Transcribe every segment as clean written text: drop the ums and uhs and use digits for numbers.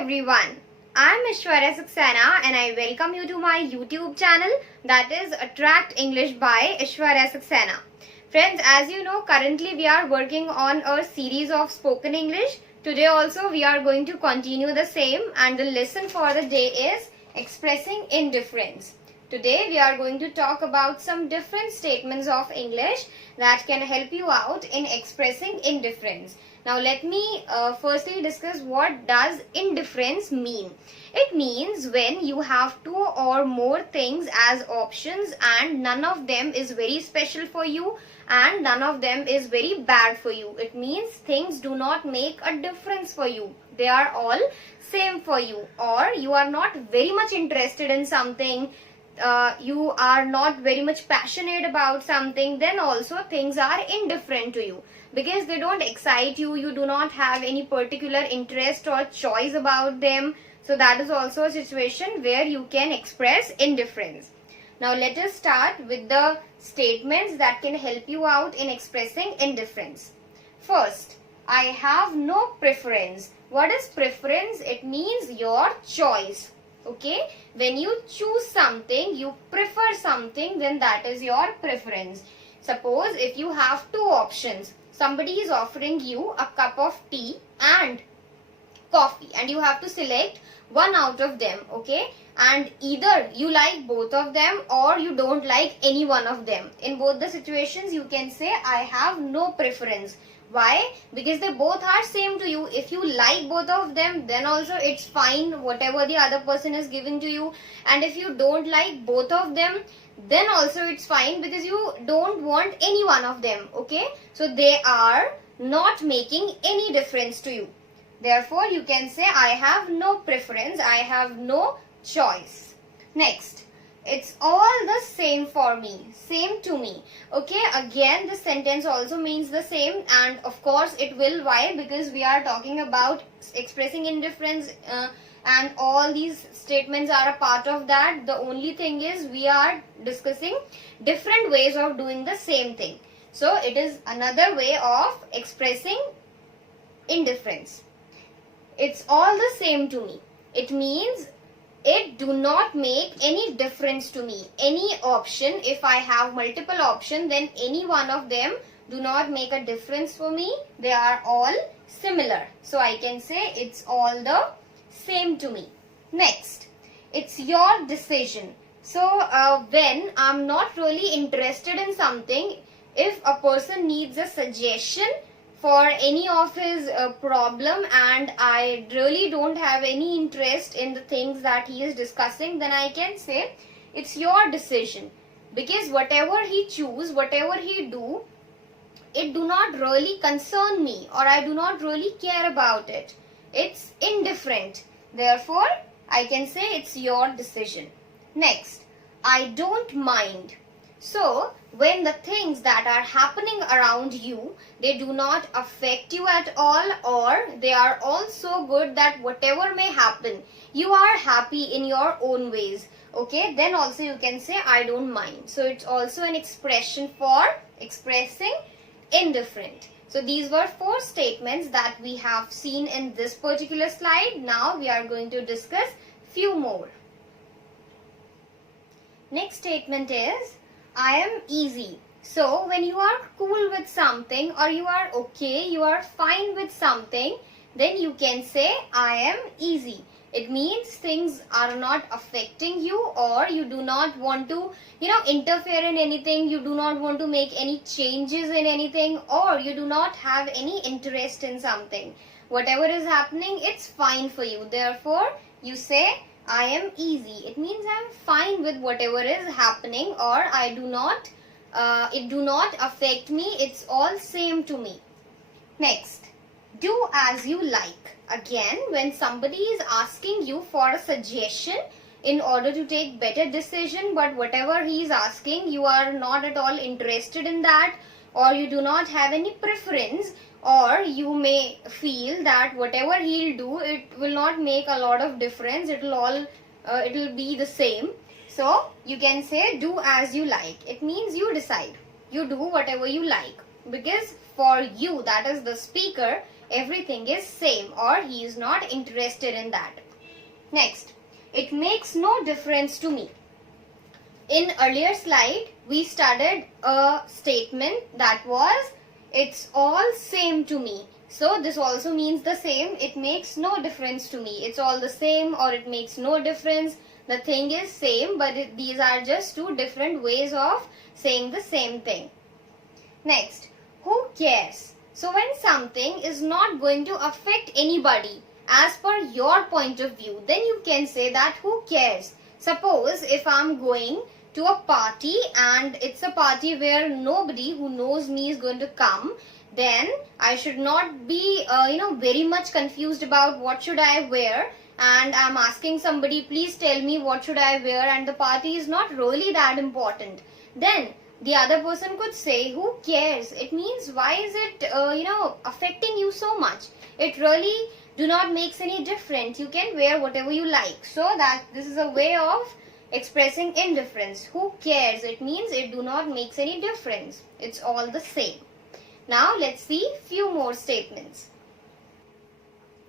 everyone, I'm Aishwarya Saxena and I welcome you to my YouTube channel, that is Attract English by Aishwarya Saxena. Friends, as you know, currently we are working on a series of spoken English. Today also we are going to continue the same, and the lesson for the day is expressing indifference. Today we are going to talk about some different statements of English that can help you out in expressing indifference. Now let me firstly discuss what does indifference mean. It means when you have two or more things as options and none of them is very special for you and none of them is very bad for you. It means things do not make a difference for you. They are all same for you, or you are not very much interested in something, you are not very much passionate about something, then also things are indifferent to you because they don't excite you, you do not have any particular interest or choice about them. So that is also a situation where you can express indifference. Now let us start with the statements that can help you out in expressing indifference. First, I have no preference. What is preference? It means your choice. Okay, when you choose something, you prefer something, then that is your preference. Suppose if you have two options, somebody is offering you a cup of tea and coffee and you have to select one out of them, okay, and either you like both of them or you don't like any one of them. In both the situations you can say I have no preference. Why? Because they both are same to you. If you like both of them, then also it's fine whatever the other person is giving to you, and if you don't like both of them, then also it's fine because you don't want any one of them, okay. So they are not making any difference to you. Therefore you can say I have no preference, I have no choice. Next, it's all the same for me, same to me. Okay, again this sentence also means the same, and of course it will. Why? Because we are talking about expressing indifference, and all these statements are a part of that. The only thing is we are discussing different ways of doing the same thing. So it is another way of expressing indifference. It's all the same to me. It means it do not make any difference to me. Any option, if I have multiple options, then any one of them do not make a difference for me. They are all similar. So I can say it's all the same to me. Next, it's your decision. So when I'm not really interested in something, if a person needs a suggestion for any of his problem and I really don't have any interest in the things that he is discussing, then I can say it's your decision, because whatever he choose, whatever he do, it do not really concern me, or I do not really care about it. It's indifferent. Therefore I can say it's your decision. Next, I don't mind. So when the things that are happening around you, they do not affect you at all, or they are all so good that whatever may happen, you are happy in your own ways, okay, then also you can say I don't mind. So it's also an expression for expressing indifferent. So these were four statements that we have seen in this particular slide. Now we are going to discuss few more. Next statement is I am easy. So when you are cool with something, or you are okay, you are fine with something, then you can say I am easy. It means things are not affecting you, or you do not want to, interfere in anything, you do not want to make any changes in anything, or you do not have any interest in something. Whatever is happening, it's fine for you. Therefore you say I am easy. It means I am fine with whatever is happening, or I do not, it do not affect me. It's all same to me. Next, do as you like. Again, when somebody is asking you for a suggestion in order to take better decision, but whatever he is asking, you are not at all interested in that, or you do not have any preference, or you may feel that whatever he'll do, it will not make a lot of difference, it will be the same. So you can say do as you like. It means you decide, you do whatever you like, because for you, that is the speaker, everything is same or he is not interested in that. Next, it makes no difference to me. In earlier slide, we studied a statement that was, it's all same to me. So this also means the same. It makes no difference to me. It's all the same or it makes no difference. The thing is same, but these are just two different ways of saying the same thing. Next, who cares? So when something is not going to affect anybody as per your point of view, then you can say that who cares. Suppose if I'm going to a party and it's a party where nobody who knows me is going to come, then I should not be very much confused about what should I wear, and I'm asking somebody, please tell me what should I wear, and the party is not really that important. Then the other person could say, who cares? It means, why is it affecting you so much? It really do not makes any difference. You can wear whatever you like. So that this is a way of expressing indifference. Who cares? It means it do not makes any difference. It's all the same. Now let's see few more statements.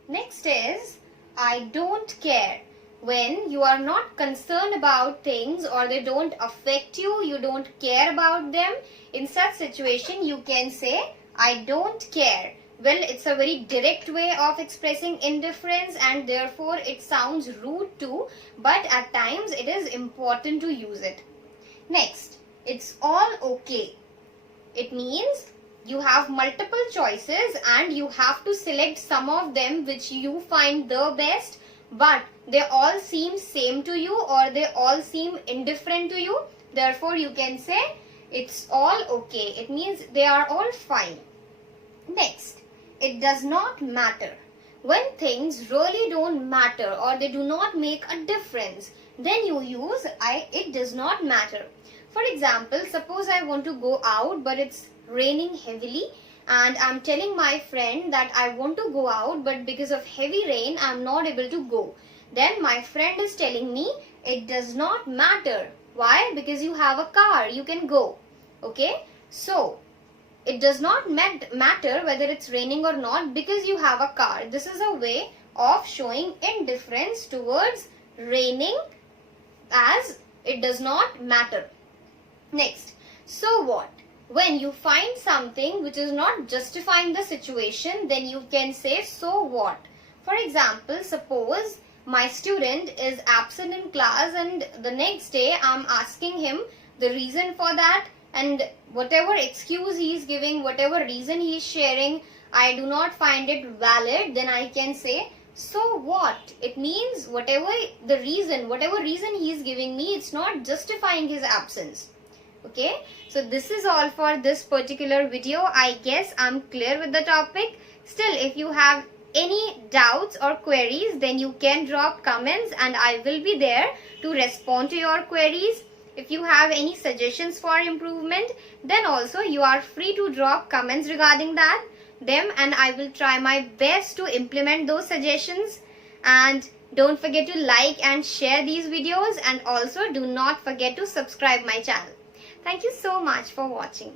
Next is, I don't care. When you are not concerned about things or they don't affect you, you don't care about them, in such situation you can say, I don't care. Well, it's a very direct way of expressing indifference and therefore it sounds rude too, but at times it is important to use it. Next, it's all okay. It means you have multiple choices and you have to select some of them which you find the best, but they all seem same to you or they all seem indifferent to you. Therefore, you can say it's all okay. It means they are all fine. Next, it does not matter. When things really don't matter or they do not make a difference, then you use it does not matter. For example, suppose I want to go out but it's raining heavily and I'm telling my friend that I want to go out, but because of heavy rain I'm not able to go. Then my friend is telling me it does not matter. Why? Because you have a car, you can go. Okay, so it does not matter whether it's raining or not because you have a car. This is a way of showing indifference towards raining, as it does not matter. Next, so what? When you find something which is not justifying the situation, then you can say, so what? For example, suppose my student is absent in class and the next day I'm asking him the reason for that, and whatever excuse he is giving, whatever reason he is sharing, I do not find it valid, then I can say, so what? It means whatever reason he is giving me, it's not justifying his absence. Okay, so this is all for this particular video. I guess I'm clear with the topic. Still, if you have any doubts or queries, then you can drop comments and I will be there to respond to your queries. If you have any suggestions for improvement, then also you are free to drop comments regarding them and I will try my best to implement those suggestions. And don't forget to like and share these videos, and also do not forget to subscribe my channel. Thank you so much for watching.